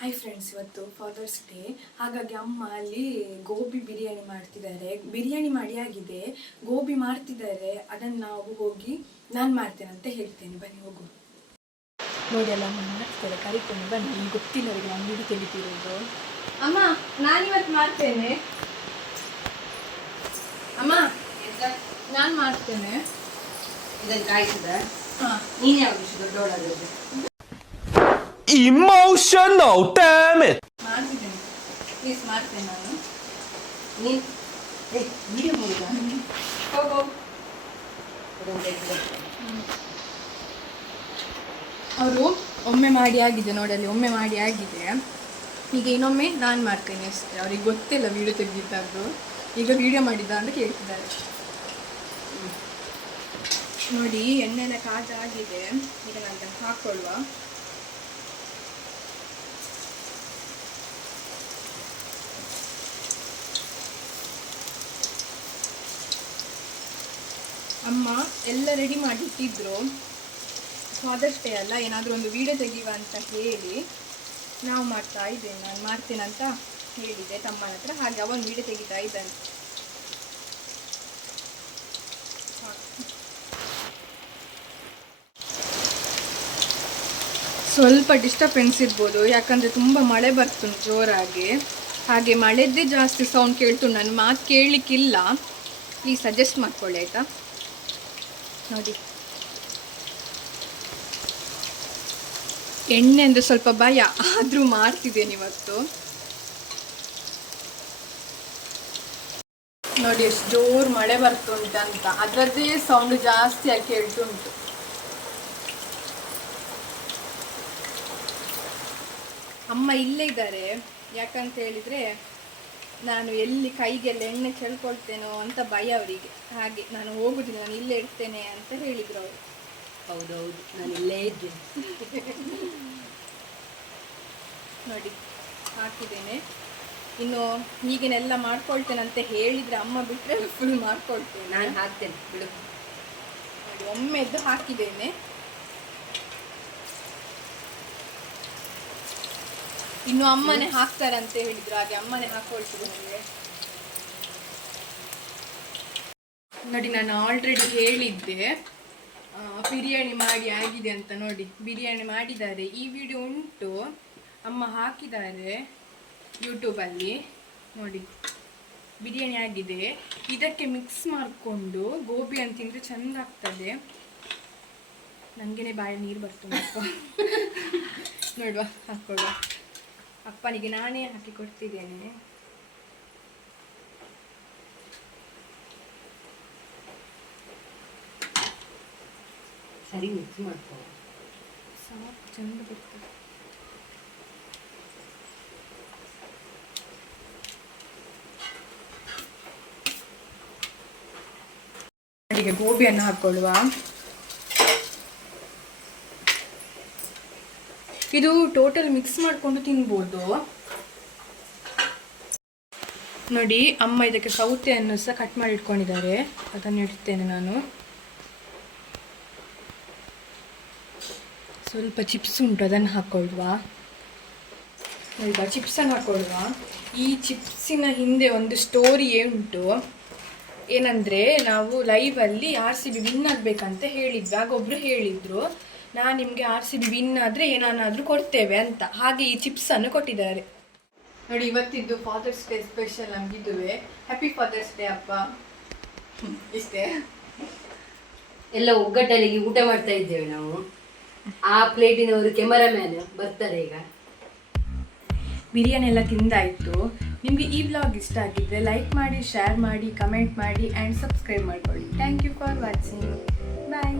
Hi friends, ಇವತ್ತು fathers day. ಹಾಗಾಗಿ ಅಮ್ಮ ಅಲ್ಲಿ ಗೋಬಿ ಬಿರಿಯಾನಿ ಮಾಡ್ತಿದ್ದಾರೆ. ಬಿರಿಯಾನಿ ಮಾಡಿ ಆಗಿದೆ, ಗೋಬಿ ಮಾಡ್ತಿದ್ದಾರೆ. ಅದನ್ನು ನಾವು ಹೋಗಿ ನಾನು ಮಾಡ್ತೇನೆ ಅಂತ ಹೇಳ್ತೇನೆ. ಬನ್ನಿ ಹೋಗು. ನೋಡಿ ಅಲ್ಲ, ಅಮ್ಮ ಮಾಡ್ತಾರೆ, ಕರಿತೇನೆ ಬನ್ನಿ. ಈಗ ಗೊತ್ತಿಲ್ಲ ಅವರಿಗೆ ನಾನು ಹಿಡಿ ತೆಗಿತಿರೋದು. ಅಮ್ಮ ನಾನಿವತ್ತು ಮಾಡ್ತೇನೆ. ಅಮ್ಮ ನಾನು ಮಾಡ್ತೇನೆ. ಇದನ್ನು ಕಾಯಿಸಿದ ಹಾಂ, ನೀನೇ ಯಾವಾಗ ದೊಡ್ಡೋಳಾದದ್ದು Emotional, damn it! ಮಾಡ್ತಿದ್ದೇನೆ. ಪ್ಲೀಸ್ ಮಾಡ್ತೇನೆ ನಾನು. ನೀನು ವಿಡಿಯೋ ಮಾಡಿದ ಹೋಗೋ. ಅವರು ಒಮ್ಮೆ ಮಾಡಿ ಆಗಿದೆ ನೋಡಲ್ಲಿ, ಒಮ್ಮೆ ಮಾಡಿ ಆಗಿದೆ. ಈಗ ಇನ್ನೊಮ್ಮೆ ನಾನು ಮಾಡ್ತೇನೆ ಅಷ್ಟೇ. ಅವ್ರಿಗೆ ಗೊತ್ತಿಲ್ಲ ವೀಡಿಯೋ ತೆಗೆದಿದ್ದಾದ್ರು. ಈಗ ವೀಡಿಯೋ ಮಾಡಿದ್ದ ಅಂತ ಕೇಳ್ತಿದ್ದಾರೆ. ನೋಡಿ ಎಣ್ಣೆನ ಕಾಜಾಗಿದೆ. ಈಗ ನಾನು ಅದನ್ನು ಹಾಕ್ಕೊಳ್ಳುವ. ಅಮ್ಮ ಎಲ್ಲ ರೆಡಿ ಮಾಡಿಟ್ಟಿದ್ರು. ಫಾದರ್ಸ್ ಡೇ ಅಲ್ಲ, ಏನಾದರೂ ಒಂದು ವೀಡಿಯೋ ತೆಗೆಯುವ ಅಂತ ಹೇಳಿ ನಾವು ಮಾಡ್ತಾ ಇದ್ದೇನೆ. ನಾನು ಮಾಡ್ತೇನೆ ಅಂತ ಹೇಳಿದೆ ತಮ್ಮನ ಹತ್ರ. ಹಾಗೆ ಅವನು ವೀಡಿಯೋ ತೆಗಿತಾ ಇದ್ದಾನೆ. ಸ್ವಲ್ಪ ಡಿಸ್ಟರ್ಬೆನ್ಸ್ ಇರ್ಬೋದು, ಯಾಕಂದರೆ ತುಂಬ ಮಳೆ ಬರ್ತುಂಟು ಜೋರಾಗಿ. ಹಾಗೆ ಮಳೆದ್ದೇ ಜಾಸ್ತಿ ಸೌಂಡ್ ಕೇಳ್ತುಂಟು. ನನ್ನ ಮಾತು ಕೇಳಲಿಕ್ಕಿಲ್ಲ, ಪ್ಲೀಸ್ ಅಡ್ಜಸ್ಟ್ ಮಾಡ್ಕೊಳ್ಳಿ ಆಯಿತಾ. ನೋಡಿ, ಎಣ್ಣೆ ಅಂದರೆ ಸ್ವಲ್ಪ ಭಯ, ಆದರೂ ಮಾಡ್ತಿದ್ದೇನೆ ಇವತ್ತು. ನೋಡಿ ಎಷ್ಟು ಜೋರು ಮಳೆ ಬರ್ತುಂಟಂತ, ಅದರದ್ದೇ ಸೌಂಡ್ ಜಾಸ್ತಿಯಾಗಿ ಕೇಳ್ತುಂಟು. ಅಮ್ಮ ಇಲ್ಲೇ ಇದ್ದಾರೆ. ಯಾಕಂತ ಹೇಳಿದರೆ ನಾನು ಎಲ್ಲಿ ಕೈಗೆಲ್ಲ ಎಣ್ಣೆ ಚೆಲ್ಕೊಳ್ತೇನೋ ಅಂತ ಭಯ ಅವರಿಗೆ. ಹಾಗೆ ನಾನು ಹೋಗುದಿಲ್ಲ, ನಾನು ಇಲ್ಲೇ ಇರ್ತೇನೆ ಅಂತ ಹೇಳಿದ್ರು ಅವರು. ಹೌದೌದು, ನಾನು ಇಲ್ಲೇ ಇದ್ದೆ. ನೋಡಿ ಹಾಕಿದ್ದೇನೆ. ಇನ್ನು ಹೀಗೇನೆಲ್ಲ ಮಾಡ್ಕೊಳ್ತೇನೆ ಅಂತ ಹೇಳಿದರೆ ಅಮ್ಮ ಬಿಟ್ಟರೆ ಫುಲ್ ಮಾಡ್ಕೊಳ್ತೇನೆ. ನಾನು ಹಾಕ್ತೇನೆ ಬಿಡು. ನೋಡಿ ಒಮ್ಮೆದ್ದು ಹಾಕಿದ್ದೇನೆ. ಇನ್ನು ಅಮ್ಮನೇ ಹಾಕ್ತಾರಂತ ಹೇಳಿದ್ರು, ಹಾಗೆ ಅಮ್ಮನೇ ಹಾಕೊಳ್ತಿದ್ರು ನನಗೆ. ನೋಡಿ ನಾನು ಆಲ್ರೆಡಿ ಹೇಳಿದ್ದೆ ಬಿರಿಯಾನಿ ಮಾಡಿ ಆಗಿದೆ ಅಂತ. ನೋಡಿ ಬಿರಿಯಾನಿ ಮಾಡಿದ್ದಾರೆ. ಈ ವಿಡಿಯೋ ಉಂಟು, ಅಮ್ಮ ಹಾಕಿದ್ದಾರೆ ಯೂಟ್ಯೂಬಲ್ಲಿ. ನೋಡಿ ಬಿರಿಯಾನಿ ಆಗಿದೆ. ಇದಕ್ಕೆ ಮಿಕ್ಸ್ ಮಾಡಿಕೊಂಡು ಗೋಬಿ ಅಂತ ತಿಂದರೆ ಚೆಂದ ಆಗ್ತದೆ. ನನಗೇನೆ ಬಾಯಲ್ಲಿ ನೀರು ಬರ್ತದೆ. ನೋಡುವ, ಹಾಕ್ಕೊಡುವ. ಅಪ್ಪನಿಗೆ ನಾನೇ ಹಾಕಿ ಕೊಡ್ತಿದ್ದೇನೆ. ಸರಿ ಮಿಕ್ಸ್ ಮಾಡ್ಕೋ, ಸಾಕು, ಚೆಂದ ಬರ್ತದೆ. ಅಡಿಗೆ ಗೋಬಿಯನ್ನು ಹಾಕ್ಕೊಳ್ಳುವ. ಇದು ಟೋಟಲ್ ಮಿಕ್ಸ್ ಮಾಡಿಕೊಂಡು ತಿನ್ಬೋದು. ನೋಡಿ ಅಮ್ಮ ಇದಕ್ಕೆ ಸೌತೆಯನ್ನು ಸಹ ಕಟ್ ಮಾಡಿ ಇಟ್ಕೊಂಡಿದ್ದಾರೆ, ಅದನ್ನು ಇಡ್ತೇನೆ ನಾನು. ಸ್ವಲ್ಪ ಚಿಪ್ಸ್ ಉಂಟು, ಅದನ್ನು ಹಾಕ್ಕೊಳ್ಳುವ. ಈಗ ಚಿಪ್ಸನ್ನು ಹಾಕ್ಕೊಳ್ಳುವ. ಈ ಚಿಪ್ಸಿನ ಹಿಂದೆ ಒಂದು ಸ್ಟೋರಿಯೇ ಉಂಟು. ಏನಂದರೆ ನಾವು ಲೈವಲ್ಲಿ RCB ವಿನ್ ಆಗಬೇಕಂತ ಹೇಳಿದ್ವಿ. ಆಗ ಒಬ್ಬರು ಹೇಳಿದರು, ನಾನು ನಿಮಗೆ RCB ವಿನ್ ಆದರೆ ಏನಾದರೂ ಕೊಡ್ತೇವೆ ಅಂತ. ಹಾಗೆ ಈ ಚಿಪ್ಸನ್ನು ಕೊಟ್ಟಿದ್ದಾರೆ. ನೋಡಿ ಇವತ್ತಿದ್ದು ಫಾದರ್ಸ್ ಡೇ ಸ್ಪೆಷಲ್ ನಮಗಿದುವೆ. ಹ್ಯಾಪಿ ಫಾದರ್ಸ್ ಡೇ ಅಪ್ಪ. ಇಷ್ಟೇ. ಎಲ್ಲ ಒಗ್ಗಟ್ಟಲ್ಲಿ ಊಟ ಮಾಡ್ತಾ ಇದ್ದೇವೆ ನಾವು. ಆ ಪ್ಲೇಟಿನವರು ಕ್ಯಾಮರಾಮ್ಯಾನ್ ಬರ್ತಾರೆ ಈಗ. ಬಿರಿಯಾನಿ ಎಲ್ಲ ತಿಂದಾಯಿತು. ನಿಮಗೆ ಈ ವ್ಲಾಗ್ ಇಷ್ಟ ಆಗಿದ್ದರೆ ಲೈಕ್ ಮಾಡಿ, ಶೇರ್ ಮಾಡಿ, ಕಮೆಂಟ್ ಮಾಡಿ ಆ್ಯಂಡ್ ಸಬ್ಸ್ಕ್ರೈಬ್ ಮಾಡ್ಕೊಳ್ಳಿ. Thank you for watching. Bye.